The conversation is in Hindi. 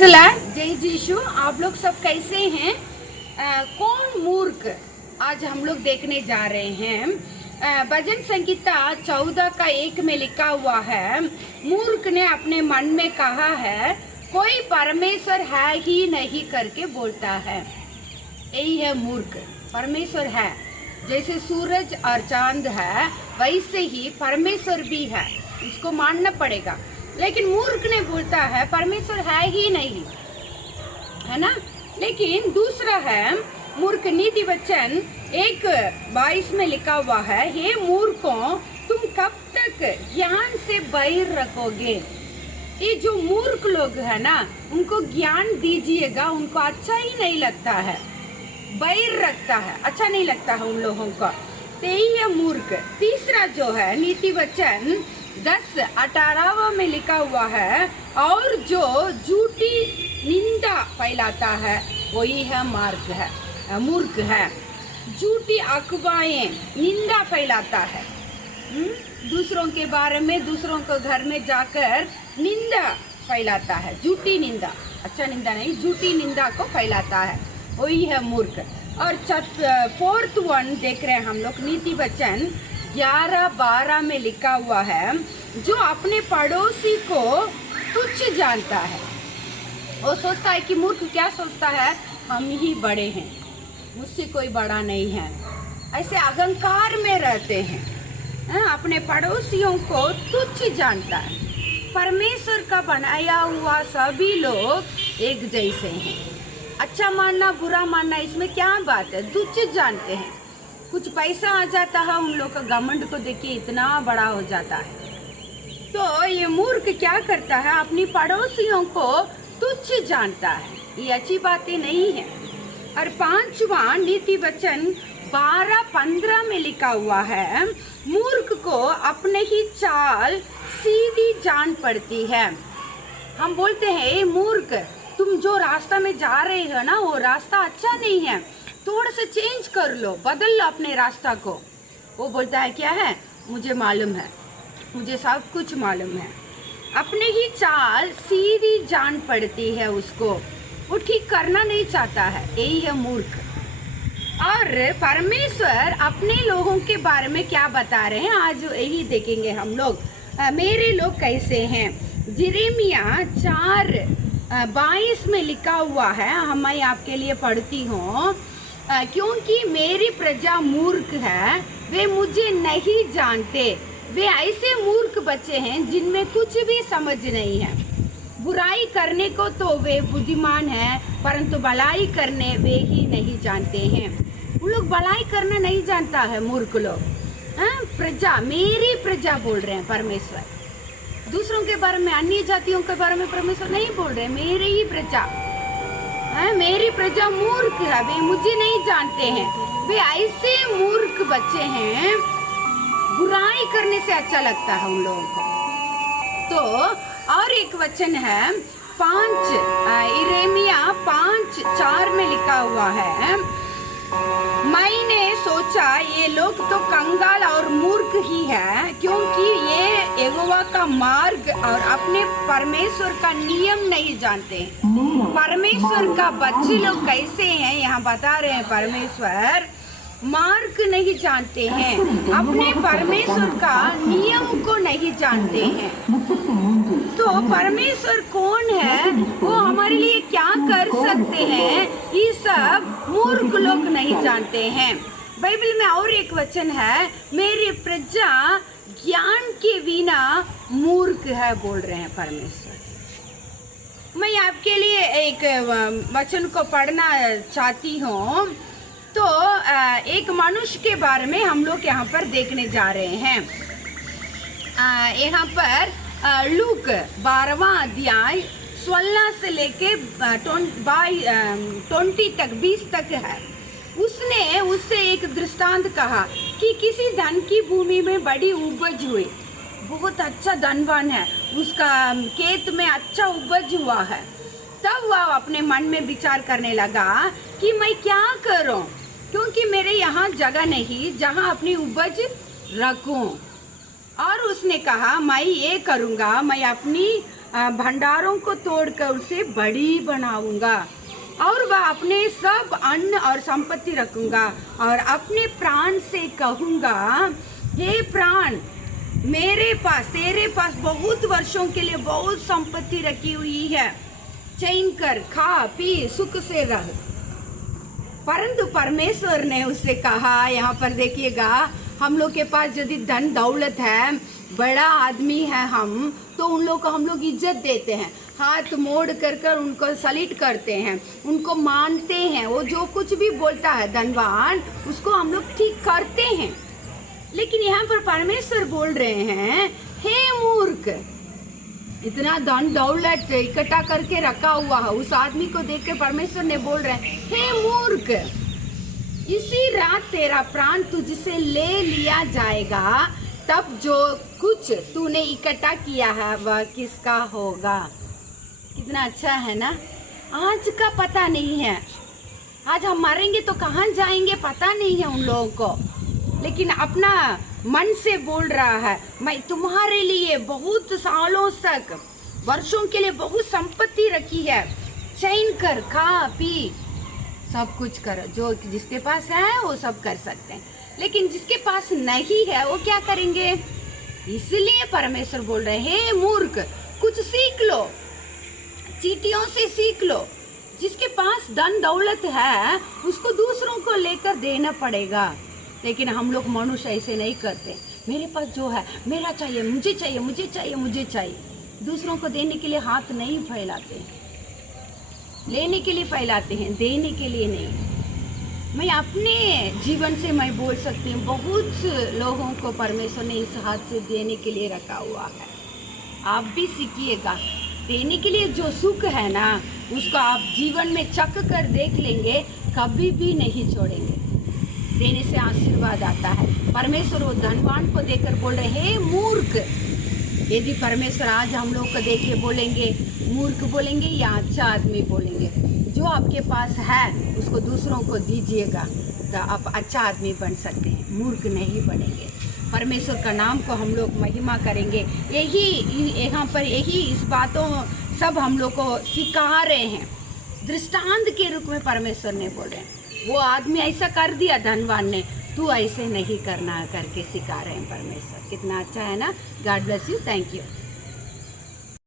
जय जीशु। आप लोग सब कैसे हैं? कौन मूर्ख आज हम लोग देखने जा रहे हैं। भजन संगीता 14 का 1 में लिखा हुआ है, मूर्ख ने अपने मन में कहा है कोई परमेश्वर है ही नहीं करके बोलता है। यही है मूर्ख। परमेश्वर है, जैसे सूरज और चांद है वैसे ही परमेश्वर भी है, इसको मानना पड़ेगा। लेकिन मूर्ख ने बोलता है परमेश्वर है ही नहीं, है ना। लेकिन दूसरा है मूर्ख। नीति वचन 1:22 में लिखा हुआ है, हे मूर्खों तुम कब तक ज्ञान से बाहर रखोगे। ये जो मूर्ख लोग है ना, उनको ज्ञान दीजिएगा, उनको अच्छा ही नहीं लगता है, बाहर रखता है, अच्छा नहीं लगता है उन लोगों को। तो यही है मूर्ख। तीसरा जो है नीति वचन 10:18 में लिखा हुआ है, और जो झूठी निंदा फैलाता है वही है मूर्ख है। झूठी अफवाहें निंदा फैलाता है, दूसरों के बारे में, दूसरों के घर में जाकर निंदा फैलाता है। झूठी निंदा, अच्छा निंदा नहीं, झूठी निंदा को फैलाता है, वही है मूर्ख। और 4th वन देख रहे हैं हम लोग, नीति वचन 11:12 में लिखा हुआ है, जो अपने पड़ोसी को तुच्छ जानता है। वो सोचता है कि मूर्ख क्या सोचता है, हम ही बड़े हैं, मुझसे कोई बड़ा नहीं है, ऐसे अहंकार में रहते हैं। अपने पड़ोसियों को तुच्छ जानता है। परमेश्वर का बनाया हुआ सभी लोग एक जैसे हैं। अच्छा मानना बुरा मानना इसमें क्या बात है, तुच्छ जानते हैं। कुछ पैसा आ जाता है, उन लोग का घमंड को देखिए इतना बड़ा हो जाता है। तो ये मूर्ख क्या करता है, अपनी पड़ोसियों को तुच्छ जानता है। ये अच्छी बातें नहीं है। और 5वां नीति वचन 12:15 में लिखा हुआ है, मूर्ख को अपने ही चाल सीधी जान पड़ती है। हम बोलते हैं मूर्ख, तुम जो रास्ता में जा रहे हो ना, वो रास्ता अच्छा नहीं है, थोड़ा सा चेंज कर लो, बदल लो अपने रास्ता को। वो बोलता है क्या है, मुझे मालूम है, मुझे सब कुछ मालूम है। अपने ही चाल सीधी जान पड़ती है उसको, वो ठीक करना नहीं चाहता है, यही है मूर्ख। और परमेश्वर अपने लोगों के बारे में क्या बता रहे हैं, आज यही देखेंगे हम लोग। मेरे लोग कैसे हैं। यिर्मयाह 4:22 में लिखा हुआ है, मैं आपके लिए पढ़ती हूँ, क्योंकि मेरी प्रजा मूर्ख है, वे मुझे नहीं जानते। वे ऐसे मूर्ख बच्चे हैं जिनमें कुछ भी समझ नहीं है। बुराई करने को तो वे बुद्धिमान हैं, परंतु भलाई करने वे ही नहीं जानते हैं। वो लोग भलाई करना नहीं जानता है, मूर्ख लोग। प्रजा, मेरी प्रजा बोल रहे हैं परमेश्वर। दूसरों के बारे में, अन्य जातियों के बारे में परमेश्वर नहीं बोल रहे, मेरी ही प्रजा। मेरी प्रजा मूर्ख है, वे मुझे नहीं जानते हैं। वे ऐसे मूर्ख बच्चे हैं, बुराई करने से अच्छा लगता है उन लोगों को। तो और एक वचन है यिर्मयाह 5:4 में लिखा हुआ है, मैंने सोचा ये लोग तो कंगाल और मूर्ख ही है, क्योंकि ये यहोवा का मार्ग और अपने परमेश्वर का नियम नहीं जानते। परमेश्वर का बच्चे लोग कैसे हैं, यहाँ बता रहे हैं परमेश्वर मार्ग नहीं जानते हैं, अपने परमेश्वर का नियम को नहीं जानते हैं। तो परमेश्वर कौन है, वो हमारे लिए क्या कर सकते हैं, ये सब मूर्ख लोग नहीं जानते हैं। बाइबल में और एक वचन है, मेरी प्रजा ज्ञान के बिना मूर्ख है, बोल रहे हैं परमेश्वर। मैं आपके लिए एक वचन को पढ़ना चाहती हूँ। तो एक मनुष्य के बारे में हम लोग यहाँ पर देखने जा रहे हैं। यहाँ पर लूक 12वां अध्याय 16 से लेके 20 तक है। उसने उससे एक दृष्टांत कहा कि किसी धन की भूमि में बड़ी उपज हुई, बहुत अच्छा धनवान है, उसका खेत में अच्छा उपज हुआ है। तब वह अपने मन में विचार करने लगा कि मैं क्या करूं, क्योंकि मेरे यहाँ जगह नहीं जहाँ अपनी उपज रखूं। और उसने कहा मैं ये करूँगा, मैं अपनी भंडारों को तोड़कर उसे बड़ी बनाऊंगा और वह अपने सब अन्न और संपत्ति रखूंगा और अपने प्राण से कहूंगा, हे प्राण, मेरे पास तेरे पास बहुत वर्षों के लिए बहुत संपत्ति रखी हुई है, चैन कर खा पी सुख से रह। परंतु परमेश्वर ने उससे कहा, यहाँ पर देखिएगा, हम लोग के पास यदि धन दौलत है, बड़ा आदमी है हम, तो उन लोग को हम लोग इज्जत देते हैं, हाथ मोड़ कर उनको सलीट करते हैं, उनको मानते हैं, वो जो कुछ भी बोलता है धनवान उसको हम लोग ठीक करते हैं। लेकिन यहाँ पर परमेश्वर बोल रहे हैं, हे मूर्ख, इतना धन दौलत इकट्ठा करके रखा हुआ है, उस आदमी को देख के परमेश्वर ने बोल रहे हैं, हे मूर्ख, इसी रात तेरा प्राण तुझसे ले लिया जाएगा, तब जो कुछ तूने इकट्ठा किया है वह किसका होगा। कितना अच्छा है ना। आज का पता नहीं है, आज हम मरेंगे तो कहाँ जाएंगे पता नहीं है उन लोगों को, लेकिन अपना मन से बोल रहा है, मैं तुम्हारे लिए बहुत सालों तक, वर्षों के लिए बहुत संपत्ति रखी है, चैन कर खा पी सब कुछ कर। जो जिसके पास है वो सब कर सकते हैं, लेकिन जिसके पास नहीं है वो क्या करेंगे। इसलिए परमेश्वर बोल रहे हैं, हे मूर्ख, कुछ सीख लो, चींटियों से सीख लो। जिसके पास धन दौलत है उसको दूसरों को लेकर देना पड़ेगा, लेकिन हम लोग मनुष्य ऐसे नहीं करते। मेरे पास जो है मेरा चाहिए, मुझे चाहिए, मुझे चाहिए, मुझे चाहिए। दूसरों को देने के लिए हाथ नहीं फैलाते, लेने के लिए फैलाते हैं, देने के लिए नहीं। मैं अपने जीवन से मैं बोल सकती हूँ, बहुत लोगों को परमेश्वर ने इस हाथ से देने के लिए रखा हुआ है। आप भी सीखिएगा, देने के लिए जो सुख है ना उसको आप जीवन में चख कर देख लेंगे, कभी भी नहीं छोड़ेंगे। देने से आशीर्वाद आता है। परमेश्वर वो धनवान को देकर बोल रहे, हे मूर्ख। यदि परमेश्वर आज हम लोग को देख के बोलेंगे मूर्ख बोलेंगे या अच्छा आदमी बोलेंगे, जो आपके पास है उसको दूसरों को दीजिएगा तो आप अच्छा आदमी बन सकते हैं, मूर्ख नहीं बनेंगे। परमेश्वर का नाम को हम लोग महिमा करेंगे। यही यहाँ पर यही इस बातों सब हम लोग को सिखा रहे हैं, दृष्टांत के रूप में परमेश्वर ने बोल रहे हैं। वो आदमी ऐसा कर दिया धनवान ने, तू ऐसे नहीं करना करके सिखा रहे हैं परमेश्वर। कितना अच्छा है ना। God bless you, thank you.